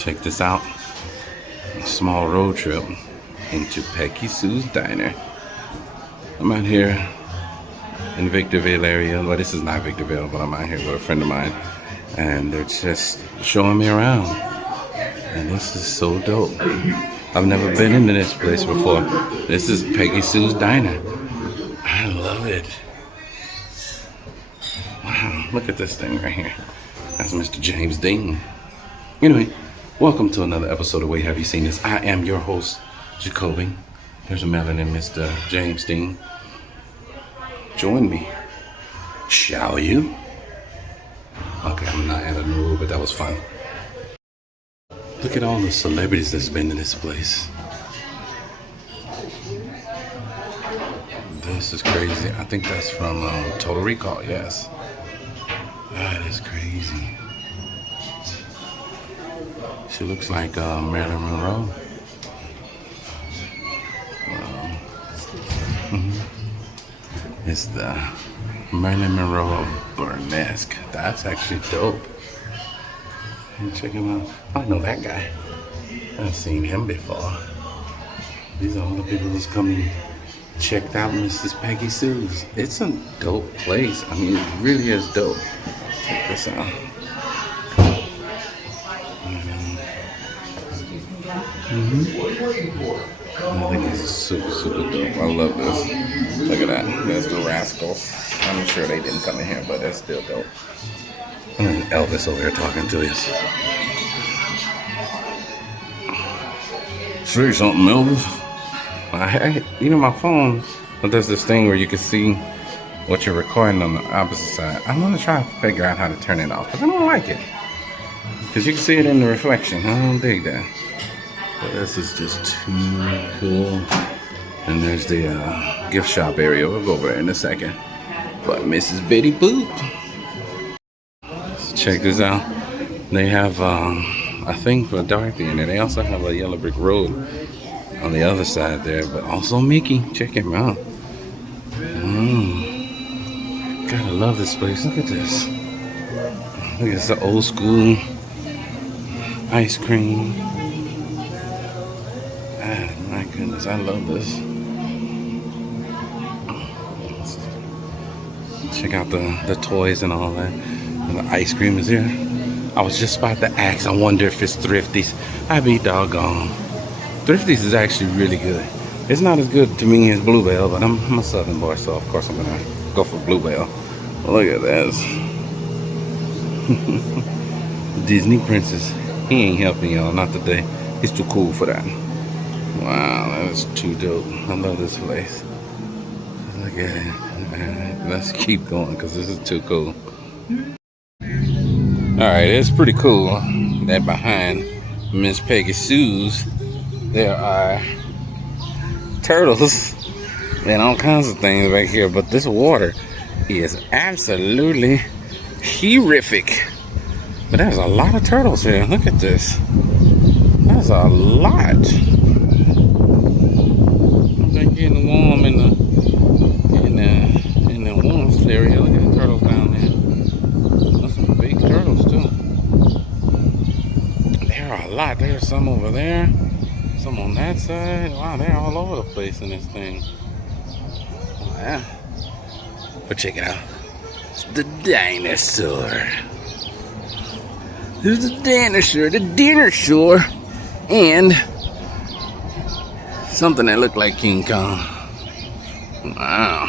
Check this out. A small road trip into Peggy Sue's Diner. I'm out here in Victorville area. Well, this is not Victorville, but I'm out here with a friend of mine. And they're just showing me around. And this is so dope. I've never been into this place before. This is Peggy Sue's Diner. I love it. Wow, look at this thing right here. That's Mr. James Dean. Anyway, welcome to another episode of Wait Have You Seen This? I am your host, Jacoby. There's a melon and Mr. James Dean. Join me, shall you? Okay, I'm not in a mood, but that was fun. Look at all the celebrities that's been in this place. This is crazy. I think that's from Total Recall, yes. That is crazy. She looks like Marilyn Monroe. It's the Marilyn Monroe Burlesque. That's actually dope. Check him out. I know that guy. I've seen him before. These are all the people who's coming checked out Mrs. Peggy Sue's. It's a dope place. I mean, it really is dope. Check this out. I think it's super, super dope. I love this. Look at that. There's the Rascals. I'm sure they didn't come in here, but they're still dope. And Elvis over here talking to you. Say something, Elvis. My phone does this thing where you can see what you're recording on the opposite side. I'm gonna try to figure out how to turn it off because I don't like it. Because you can see it in the reflection. I don't dig that. But this is just too cool. And there's the gift shop area. We'll go over there in a second. But Mrs. Betty Boop. Check this out. They have a thing for Dorothy in there. They also have a yellow brick road on the other side there. But also Mickey. Check him out. Gotta love this place. Look at this. Look at this old school ice cream. Ah, my goodness, I love this. Check out the toys and all that. And the ice cream is here. I was just about to ask, I wonder if it's Thrifty's. I'd be doggone. Thrifty's is actually really good. It's not as good to me as Bluebell, but I'm a Southern boy, so of course I'm gonna go for Bluebell. Look at this. Disney princess. He ain't helping y'all, not today. He's too cool for that. Wow, that is too dope. I love this place. Look at it. Let's keep going because this is too cool. Alright, it's pretty cool that behind Miss Peggy Sue's there are turtles and all kinds of things back here, but this water is absolutely horrific. But there's a lot of turtles here. Look at this. That's a lot. They're getting warm in the warmest area. Look at the turtles down there. There's some big turtles too. There are a lot. There's some over there, some on that side. Wow, they're all over the place in this thing. Wow. But check it out. It's the dinosaur. There's the dinosaur, and something that looked like King Kong. Wow.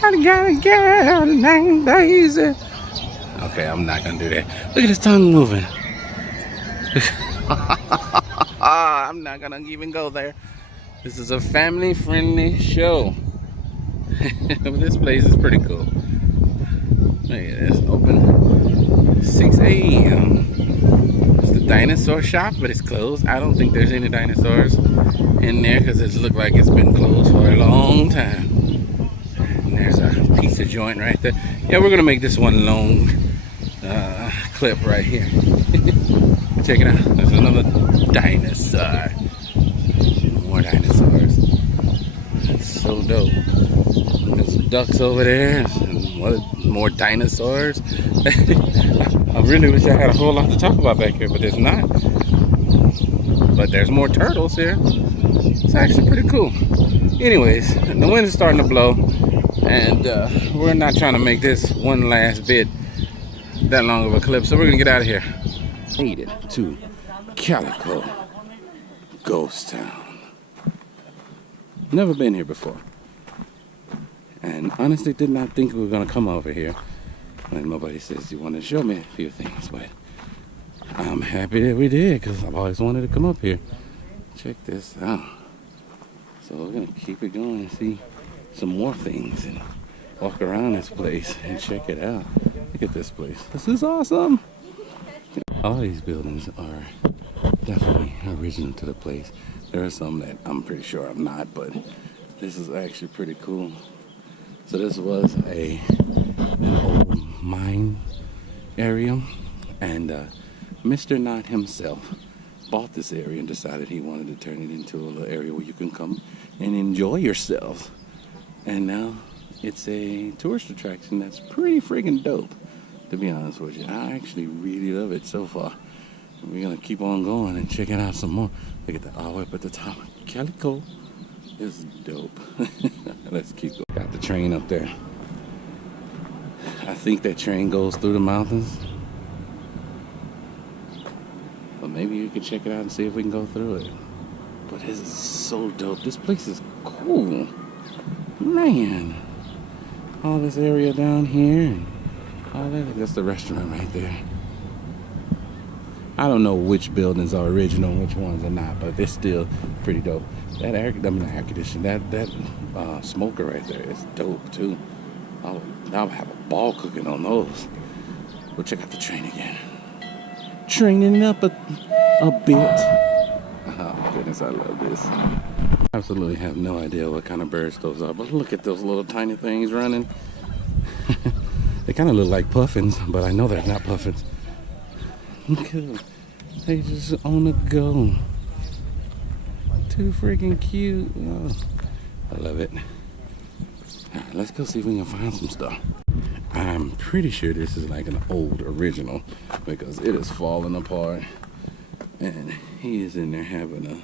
Got a girl named Daisy. Okay, I'm not gonna do that. Look at his tongue moving. I'm not gonna even go there. This is a family-friendly show. This place is pretty cool. Look at this, open 6 a.m. It's the dinosaur shop, but it's closed. I don't think there's any dinosaurs in there because it looks like it's been closed for a long time. And there's a pizza joint right there. Yeah, we're gonna make this one long clip right here. Check it out. There's another dinosaur. More dinosaurs. That's so dope. There's some ducks over there. More dinosaurs. I really wish I had a whole lot to talk about back here, but there's not. But there's more turtles here. It's actually pretty cool. Anyways, the wind is starting to blow, and we're not trying to make this one last bit that long of a clip, so we're gonna get out of here. Made it to Calico Ghost Town. Never been here before, and honestly did not think we were gonna come over here when nobody says you want to show me a few things, but I'm happy that we did, because I've always wanted to come up here. Check this out. So we're gonna keep it going and see some more things and walk around this place and check it out. Look at this place. This is awesome. All these buildings are definitely original to the place. There are some that I'm pretty sure I'm not, but this is actually pretty cool. So this was an old mine area, and Mr. Knott himself bought this area and decided he wanted to turn it into a little area where you can come and enjoy yourself. And now it's a tourist attraction that's pretty friggin' dope, to be honest with you. I actually really love it so far. We're gonna keep on going and check it out some more. Look at that all the way up at the top. Calico is dope. Let's keep going. Got the train up there. I think that train goes through the mountains. But maybe you can check it out and see if we can go through it. But this is so dope. This place is cool. Man. All this area down here and all that. That's the restaurant right there. I don't know which buildings are original and which ones are not, but they're still pretty dope. That air conditioner, that smoker right there is dope too. I'll have a ball cooking on those. We'll check out the train again. Training up a bit. Oh goodness, I love this. Absolutely have no idea what kind of birds those are, but look at those little tiny things running. They kind of look like puffins, but I know they're not puffins. Look at them. They just on the go. Too freaking cute. Oh, I love it. All right, let's go see if we can find some stuff. I'm pretty sure this is like an old original, because it is falling apart, and he is in there having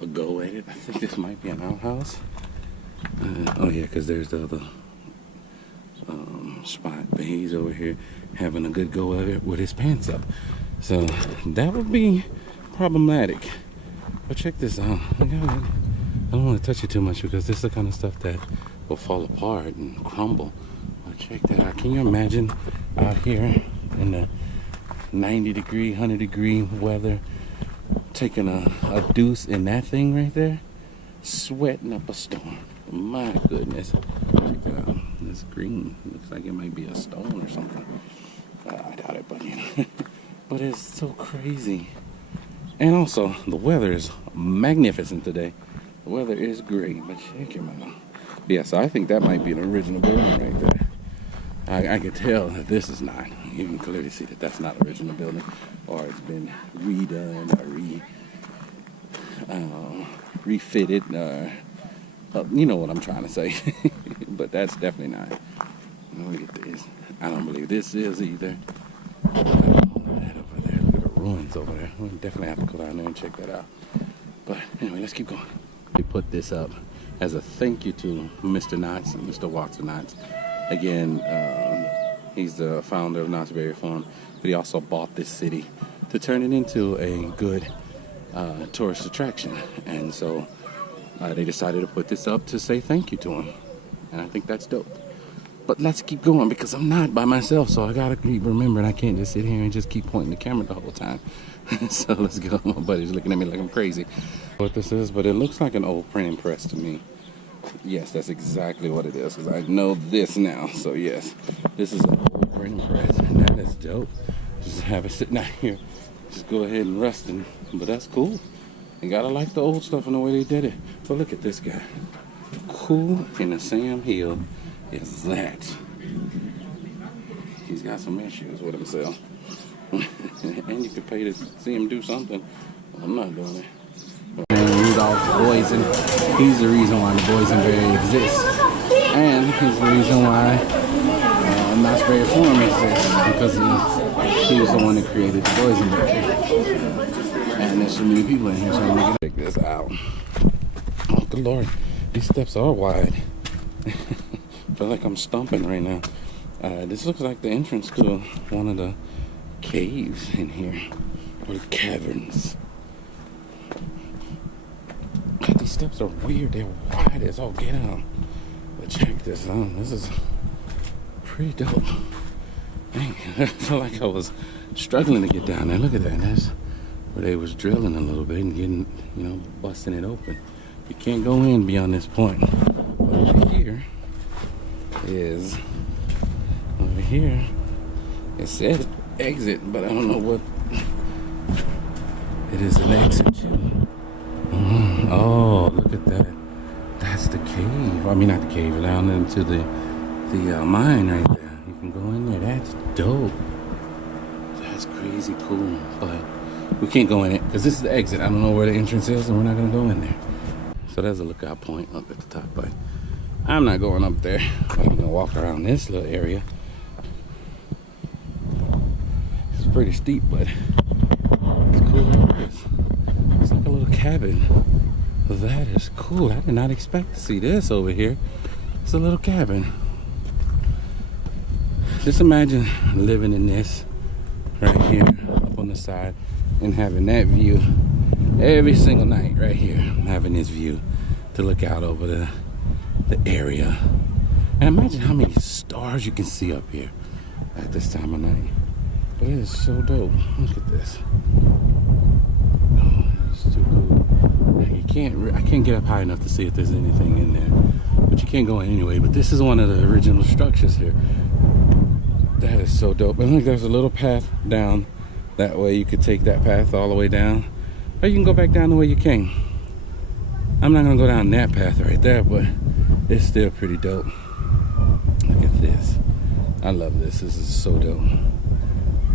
a go at it. I think this might be an outhouse. Oh yeah, because there's the other spot, but he's over here having a good go at it with his pants up. So that would be problematic. But check this out. I don't want to touch it too much, because this is the kind of stuff that will fall apart and crumble. But check that out. Can you imagine out here in the 90 degree, 100 degree weather, taking a deuce in that thing right there, sweating up a storm? My goodness. Check that out. It's green. Looks like it might be a stone or something. I doubt it, but you know. But it's so crazy. And also, the weather is magnificent today. The weather is great, but check him out. Yeah, so I think that might be an original building right there. I can tell that this is not. You can clearly see that that's not an original building, or it's been redone or refitted. You know what I'm trying to say. But that's definitely not. Look at this. I don't believe this is either. Ruins over there. We'll definitely have to go down there and check that out. But anyway, let's keep going. We put this up as a thank you to Mr. Knotts and Mr. Walter Knotts. Again, he's the founder of Knott's Berry Farm, but he also bought this city to turn it into a good tourist attraction. And so they decided to put this up to say thank you to him. And I think that's dope. But let's keep going, because I'm not by myself, so I gotta keep remembering I can't just sit here and just keep pointing the camera the whole time. So let's go. My buddy's looking at me like I'm crazy. What this is, but it looks like an old printing press to me. Yes, that's exactly what it is, because I know this now. So yes, this is an old printing press, and that is dope. Just have it sitting out here, just go ahead and resting. But that's cool. You gotta like the old stuff and the way they did it. But look at this guy. Cool in the Sam Hill is that? He's got some issues with himself. And you can pay to see him do something. I'm not doing it. Rudolph Boysen, he's the reason why the Boysenberry exists. And he's the reason why Knott's Berry Farm exists, because he He was the one that created the boys in there. And there's so many people in here, so I'm gonna check this out. Oh, good Lord. These steps are wide. I feel like I'm stomping right now. This looks like the entrance to one of the caves in here, or the caverns. God, these steps are weird. They're wide as all get out. But check this out. This is pretty dope. Dang, I feel like I was struggling to get down there. Look at that. That's where they was drilling a little bit and getting, you know, busting it open. You can't go in beyond this point. But over here is, over here, it said exit, but I don't know what it is an exit to. Oh, look at that. That's the cave. I mean, not the cave, down into the mine right there. You can go in there. That's dope. That's crazy cool. But we can't go in it because this is the exit. I don't know where the entrance is, and we're not going to go in there. So there's a lookout point up at the top, but I'm not going up there. I'm going to walk around this little area. It's pretty steep, but it's cool. It's like a little cabin. That is cool. I did not expect to see this over here. It's a little cabin. Just imagine living in this right here up on the side and having that view every single night right here. Having this view to look out over the area. And imagine how many stars you can see up here at this time of night. But it is so dope. Look at this. Oh, it's too cool. I can't get up high enough to see if there's anything in there. But you can't go in anyway. But this is one of the original structures here. That is so dope. And look, there's a little path down that way. You could take that path all the way down. Or you can go back down the way you came. I'm not going to go down that path right there, but it's still pretty dope. Look at this. I love this. This is so dope.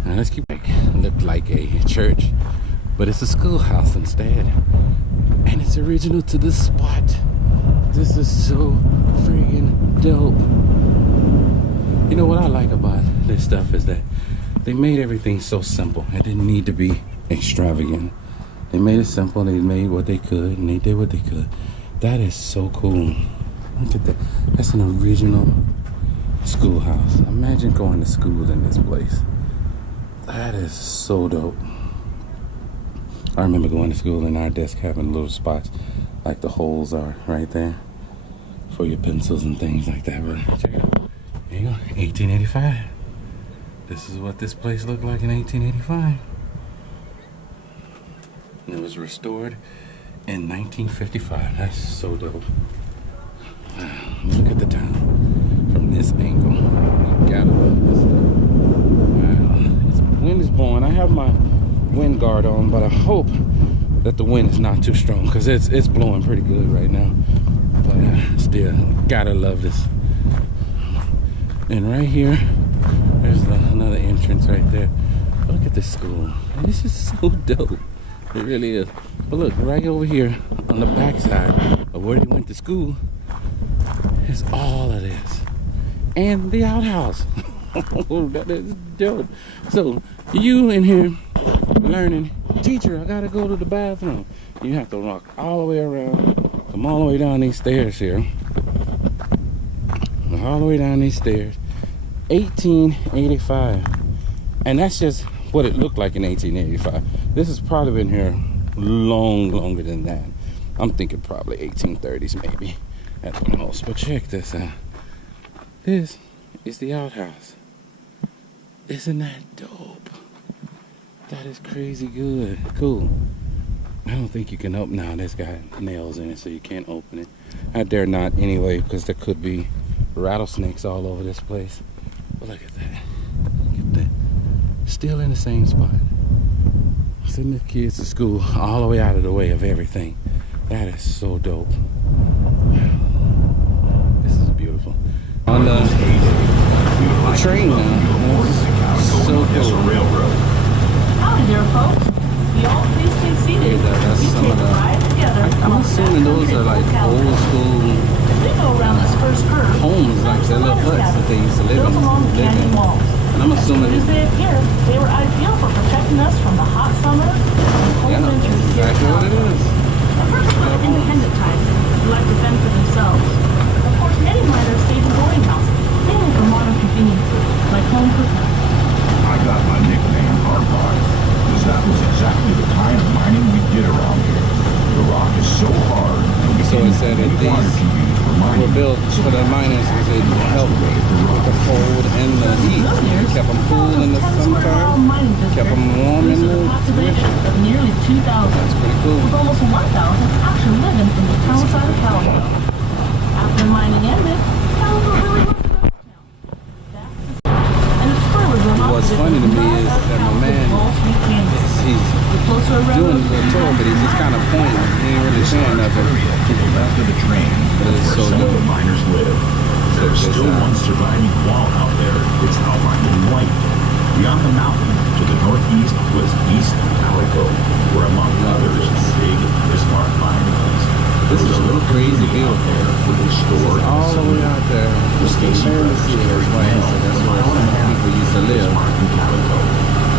Now let's keep it. Looked like a church, but it's a schoolhouse instead. And it's original to this spot. This is so friggin' dope. You know what I like about this stuff is that they made everything so simple. It didn't need to be extravagant. They made it simple. They made what they could, and they did what they could. That is so cool. Look at that. That's an original schoolhouse. Imagine going to school in this place. That is so dope. I remember going to school and our desk having little spots like the holes are right there for your pencils and things like that. But check it out. There you go. 1885. This is what this place looked like in 1885. And it was restored in 1955. That's so dope. Wow. Look at the town from this angle. You gotta love this stuff. Wow. The wind is blowing. I have my wind guard on, but I hope that the wind is not too strong because it's blowing pretty good right now. But still, gotta love this. And right here, there's another entrance right there. Look at this school. This is so dope. It really is. But look, right over here on the backside of where they went to school is all of this. And the outhouse. That is dope. So, you in here learning, teacher, I gotta go to the bathroom. You have to walk all the way around, come all the way down these stairs here. All the way down these stairs. 1885. And that's just what it looked like in 1885. This has probably been here longer than that. I'm thinking probably 1830s maybe at the most. But check this out. This is the outhouse. Isn't that dope? That is crazy good. Cool. I don't think you can open. Now, this got nails in it, so you can't open it. I dare not anyway, because there could be rattlesnakes all over this place. But look at that. Look at that. Still in the same spot. Sending the kids to school all the way out of the way of everything. That is so dope. Wow. This is beautiful. On the train now. So cool. Howdy there, folks. Y'all please stay seated. That's some of the, I'm assuming those are like old school homes, like their little huts that they used to live in. And I'm assuming as they appeared, they were protecting us from the hot summer and cold Yeah, winters that's here in exactly what it Calico. is. A person of independent type who like to fend for themselves. Of course, many miners stay in boarding houses, mainly for modern conveniences, like home cooking. I got my nickname Hard Rock because that was exactly the kind of mining we did around here. The rock is so hard, and we So can't it said that any water these to use for mining. were built for the miners because it helped with the cold and the heat. It kept them cool in the summertime, kept them warm in the winter. Of nearly 2,000. That's pretty cool. With almost 1,000 actually living in the town side of Calico. After mining ended, Calico really was a ghost town. And its spur was What's funny to me is that my man he's doing the tour, but he's just kind of pointing. He ain't really saying nothing. To the left of the train, But it's where so some of dope. the miners live. There's Check this still out. one surviving wall out there. It's outlined in white. Beyond the mountain, to the northeast, was East Calico, where among others, big Bismarck mine was. This is a little crazy view. there with a store and All the way out there. The Stacy Barely brothers see it. carried Right, mail so that's a where mile and a half people used to from live. Bismarck and Calico.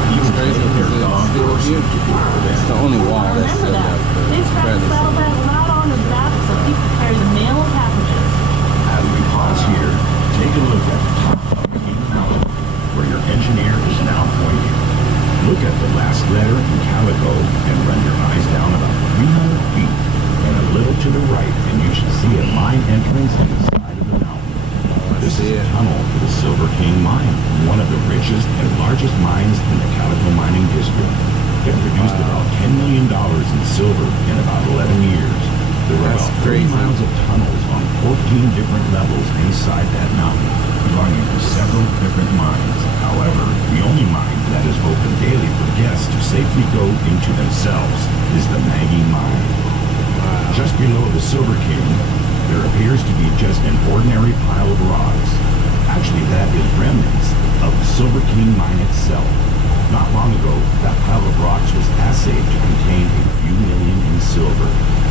Even crazy today, because their it's dog still doors here. seem to be for them. It's the only wall that's Remember still that. left. These tracks Barely see it. saddlebags not on the backs so people carry the mail and packages. As we pause here, take a look at the top of the Green Mountain, where your engineer is now pointing. Look at the last letter in Calico and run your eyes down about 300 feet and a little to the right, and you should see a mine entrance in the side of the mountain. This is a tunnel to the Silver King mine, one of the richest and largest mines in the Calico mining district. It produced about $10 million in silver in about 11 years. There were That's about 30 crazy. miles of tunnels on 14 different levels inside that mountain, belonging to several different mines. However, the only mine that is open daily for guests to safely go into themselves is the Maggie mine. Just below the Silver King, there appears to be just an ordinary pile of rocks. Actually, that is remnants of the Silver King mine itself. Not long ago, that pile of rocks was assayed to contain a few million in silver.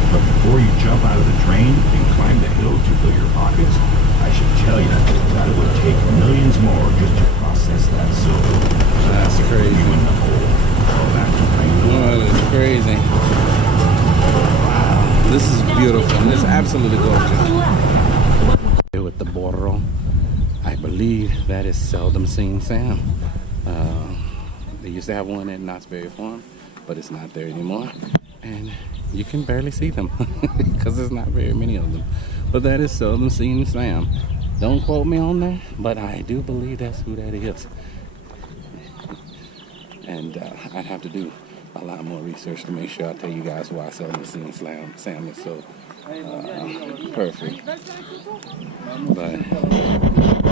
But before you jump out of the train and climb the hill to fill your pockets, I should tell you that it would take millions more just to process that silver. So That's would put crazy. you in the hole. Go back to Oh, that is crazy. Wow, this is beautiful. This is absolutely gorgeous. Here with the borro, I believe that is seldom seen Sam. They used to have one at Knott's Berry Farm, but it's not there anymore. And you can barely see them because there's not very many of them. But that is seldom seen Sam. Don't quote me on that, but I do believe that's who that is. And I'd have to do a lot more research to make sure I tell you guys why seldom seen Sam is so perfect. But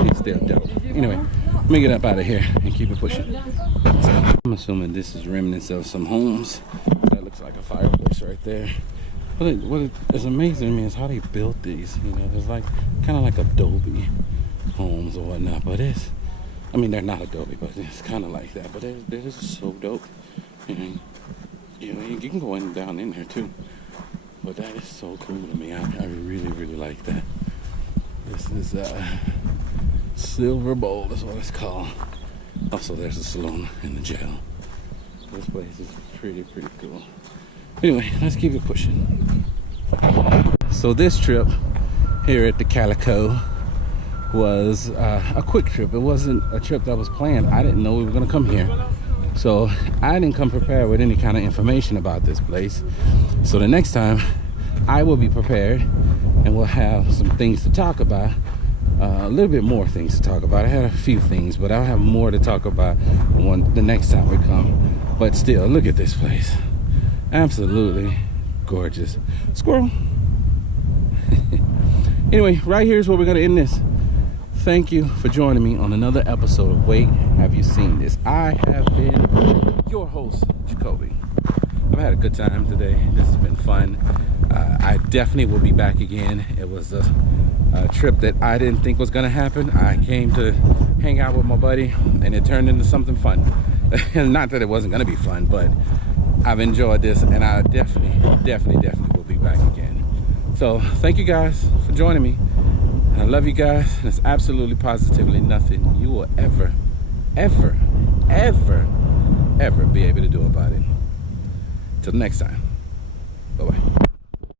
he's still dope. Anyway, let me get up out of here and keep it pushing. I'm assuming this is remnants of some homes. That looks like a fireplace right there. But what is amazing to me is how they built these. You know, it's like kind of like Adobe homes or whatnot. But I mean, they're not Adobe, but it's kind of like that. But they're just so dope. You know, you can go in down in there too. But that is so cool to me. I really, really like that. This is Silver Bowl is what it's called. Also, there's a saloon in the jail. This place is pretty cool. Anyway, let's keep it pushing. So this trip here at the Calico was a quick trip. It wasn't a trip that was planned. I didn't know we were gonna come here. So I didn't come prepared with any kind of information about this place. So the next time I will be prepared and we'll have some things to talk about. A little bit more things to talk about. I had a few things, but I'll have more to talk about the next time we come. But still, look at this place. Absolutely gorgeous. Squirrel. Anyway, right here is where we're gonna end this. Thank you for joining me on another episode of Wait, Have You Seen This? I have been your host, Jacoby. I've had a good time today. This has been fun. I definitely will be back again. It was a trip that I didn't think was gonna happen. I came to hang out with my buddy and it turned into something fun. Not that it wasn't gonna be fun, but I've enjoyed this and I definitely will be back again. So thank you guys for joining me. I love you guys, and it's absolutely positively nothing you will ever ever be able to do about it. Till next time. Bye-bye.